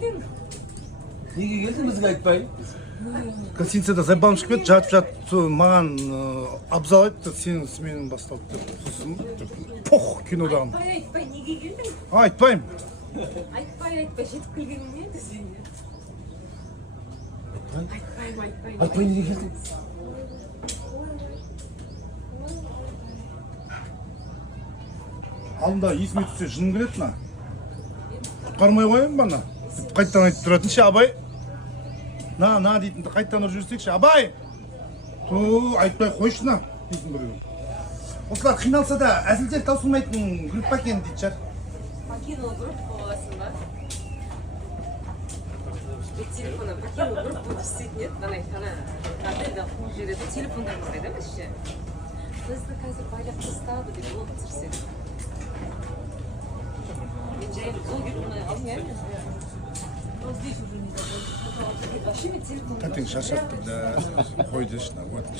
келдің? Неге келдің бізге айтпай? Гостиницада забавым шығып кетті, жатып маған абзал айтты, сенің сменің басталды деп. Сосын пох кинодағым. Айтпай, неге келдің? Айтпаймын. Айтпай, жетіп келгенің не еді сенде? Айтпай. Айтпай неге келдің? Алдында есіме түссе жыным келеді ма? Құтқармай қояйын ба ана? Қайттан айтып тұратын ше, Абай. На дейтін, қайттан ұрып жүрсекші, Абай! Айтпай қойшы на, дейтін біреу. Осылар қиналса да, әзілдер таусылмайтын группа екен дейді шығар. Покинул группу боласың ба? Телефона покинул группу істейтін еді, ана отельда жүреді, телефондарымыз қайда ма ше? Бізді қазір байлап тастады деп болып тұрсен. Мен жайым жол кетмей алмаймын. Здесь уже не забыл. Вообще мен телефон... Тәтең шаршатты, да, қойды шына, өтті.